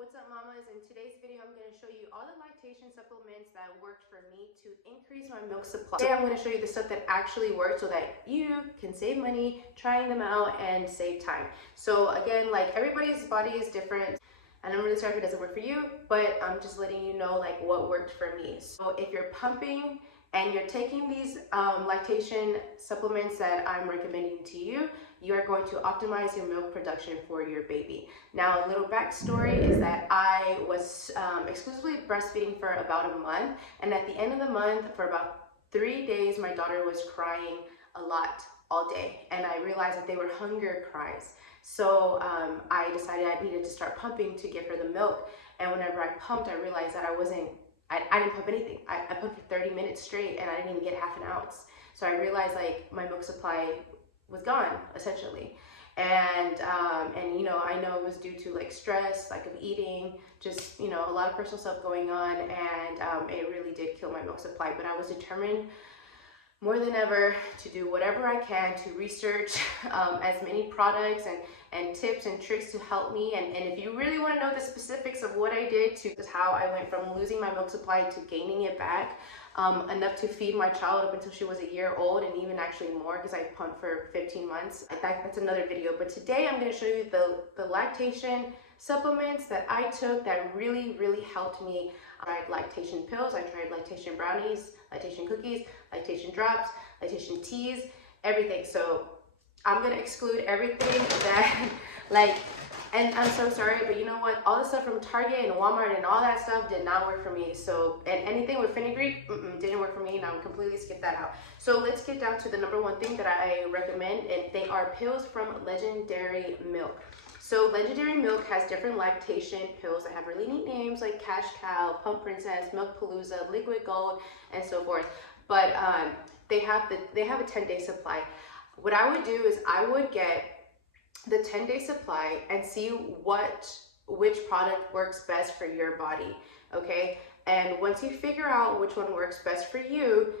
What's up, mamas? In today's video, I'm going to show you all the lactation supplements that worked for me to increase my milk supply. Today, I'm going to show you the stuff that actually works so that you can save money trying them out and save time. So again, like, everybody's body is different, and I'm really sorry if it doesn't work for you, but I'm just letting you know like what worked for me. So if you're pumping and you're taking these lactation supplements that I'm recommending to you, you are going to optimize your milk production for your baby. Now, a little backstory is that I was exclusively breastfeeding for about a month, and at the end of the month, for about 3 days, my daughter was crying a lot all day, and I realized that they were hunger cries. So I decided I needed to start pumping to give her the milk, and whenever I pumped, I realized that I didn't pump anything. I pumped for 30 minutes straight, and I didn't even get half an ounce. So I realized like my milk supply was gone essentially, and you know, I know it was due to like stress, lack of eating, just, you know, a lot of personal stuff going on, and it really did kill my milk supply. But I was determined more than ever to do whatever I can to research as many products and tips and tricks to help me. And if you really want to know the specifics of what I did to how I went from losing my milk supply to gaining it back, enough to feed my child up until she was a year old, and even actually more because I pumped for 15 months. In fact, that's another video. But today I'm going to show you the lactation supplements that I took that really helped me. I tried lactation pills, I tried lactation brownies, lactation cookies, lactation drops, lactation teas, everything. So I'm gonna exclude everything that and I'm so sorry, but you know what? All the stuff from Target and Walmart and all that stuff did not work for me. So, and anything with fenugreek didn't work for me, and I'm completely skip that out. So let's get down to the number one thing that I recommend, and they are pills from Legendary Milk. So Legendary Milk has different lactation pills that have really neat names like Cash Cow, Pump Princess, Milk Palooza, Liquid Gold, and so forth. But they have a 10-day supply. What I would do is I would get the 10-day supply and see which product works best for your body, okay? And once you figure out which one works best for you,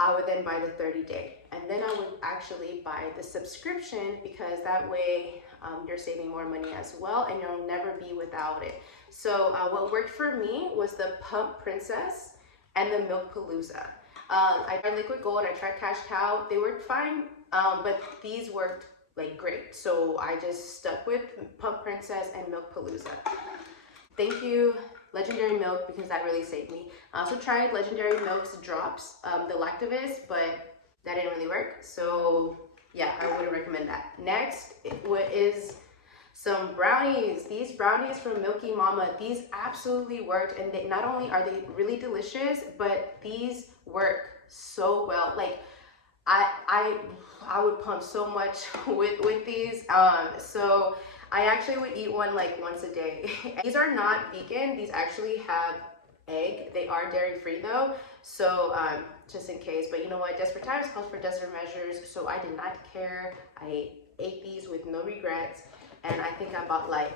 I would then buy the 30-day. And then I would actually buy the subscription, because that way you're saving more money as well, and you'll never be without it. So what worked for me was the Pump Princess and the Milk Palooza. I tried Liquid Gold, I tried Cash Cow. They worked fine, but these worked like great. So I just stuck with Pump Princess and Milk Palooza. Thank you, Legendary Milk, because that really saved me. I also tried Legendary Milk's drops, the Lactivist, but that didn't really work. So yeah, I wouldn't recommend that. Next is some brownies. These brownies from Milky Mama, these absolutely worked, and they, not only are they really delicious, but these work so well. Like I would pump so much with these. So I actually would eat one like once a day. These are not vegan. These actually have egg. They are dairy free though. So just in case, but you know what? Desperate times calls for desperate measures. So I did not care. I ate these with no regrets. And I think I bought like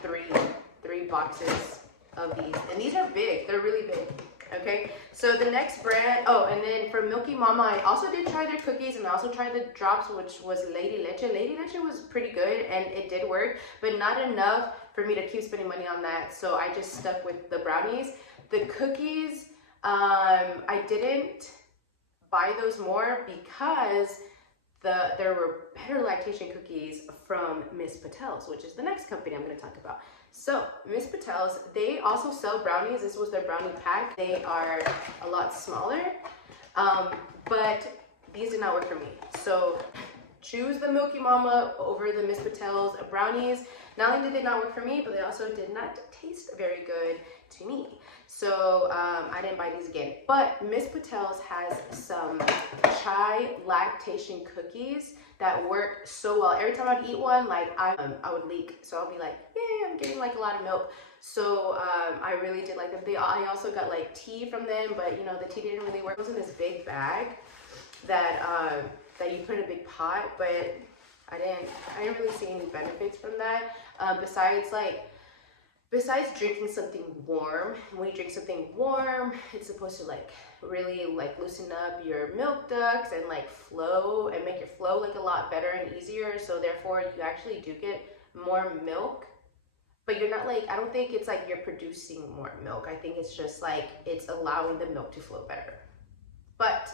three boxes of these. And these are big. They're really big. Okay, so the next brand, oh, and then for Milky Mama, I also did try their cookies, and I also tried the drops, which was Lady Leche. Lady Leche was pretty good, and it did work, but not enough for me to keep spending money on that. So I just stuck with the brownies. The cookies, I didn't buy those more because there were better lactation cookies from Miss Patel's, which is the next company I'm going to talk about. So Miss Patel's, they also sell brownies. This was their brownie pack. They are a lot smaller, but these did not work for me. So choose the Milky Mama over the Miss Patel's brownies. Not only did they not work for me, but they also did not taste very good to me. So I didn't buy these again. But Miss Patel's has some chai lactation cookies that work so well. Every time I'd eat one, like I would leak. So I'll be like, yay, I'm getting like a lot of milk. So I really did like them. I also got like tea from them, but you know, the tea didn't really work. It was in this big bag that that you put in a big pot, but I didn't really see any benefits from that. Besides drinking something warm. When you drink something warm, it's supposed to like really like loosen up your milk ducts and like flow and make your flow like a lot better and easier. So therefore you actually do get more milk but you're not like, I don't think it's like you're producing more milk. I think it's just like it's allowing the milk to flow better. But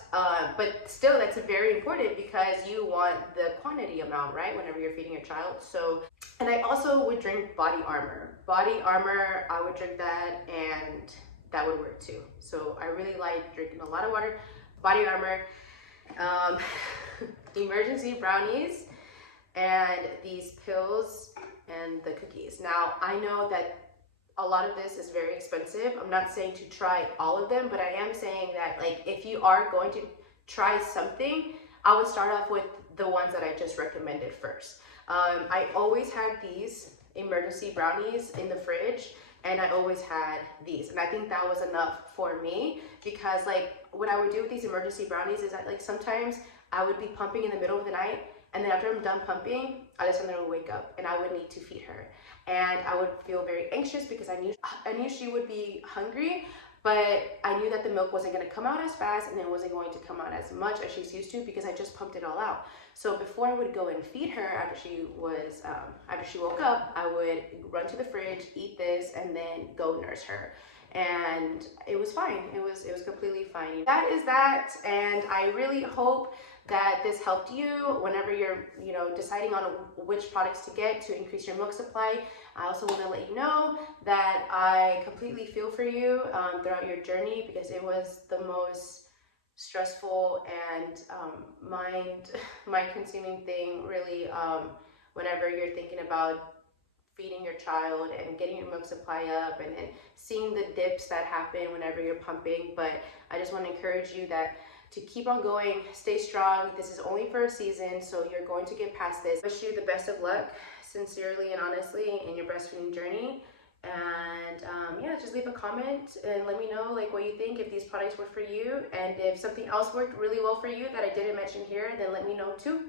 still, that's very important because you want the quantity amount, right? Whenever you're feeding your child. So, and I also would drink Body Armor. Body Armor, I would drink that, and that would work too. So I really like drinking a lot of water. Body Armor, emergency brownies, and these pills and the cookies. Now, I know that a lot of this is very expensive. I'm not saying to try all of them, but I am saying that like if you are going to try something, I would start off with the ones that I just recommended first. I always had these emergency brownies in the fridge, and I always had these, and I think that was enough for me, because like what I would do with these emergency brownies is that like sometimes I would be pumping in the middle of the night, and then after I'm done pumping, Alessandra would wake up and I would need to feed her. And I would feel very anxious because I knew she would be hungry, but I knew that the milk wasn't going to come out as fast, and it wasn't going to come out as much as she's used to because I just pumped it all out. So before I would go and feed her after she woke up, I would run to the fridge, eat this, and then go nurse her. And it was fine. It was completely fine. That is that, and I really hope that this helped you whenever you're deciding on which products to get to increase your milk supply. I also want to let you know that I completely feel for you throughout your journey, because it was the most stressful and mind consuming thing, really, whenever you're thinking about feeding your child and getting your milk supply up, and then seeing the dips that happen whenever you're pumping. But I just want to encourage you that to keep on going, stay strong. This is only for a season, so you're going to get past this. Wish you the best of luck, sincerely and honestly, in your breastfeeding journey. And yeah, just leave a comment and let me know like what you think, if these products work for you, and if something else worked really well for you that I didn't mention here, then let me know too.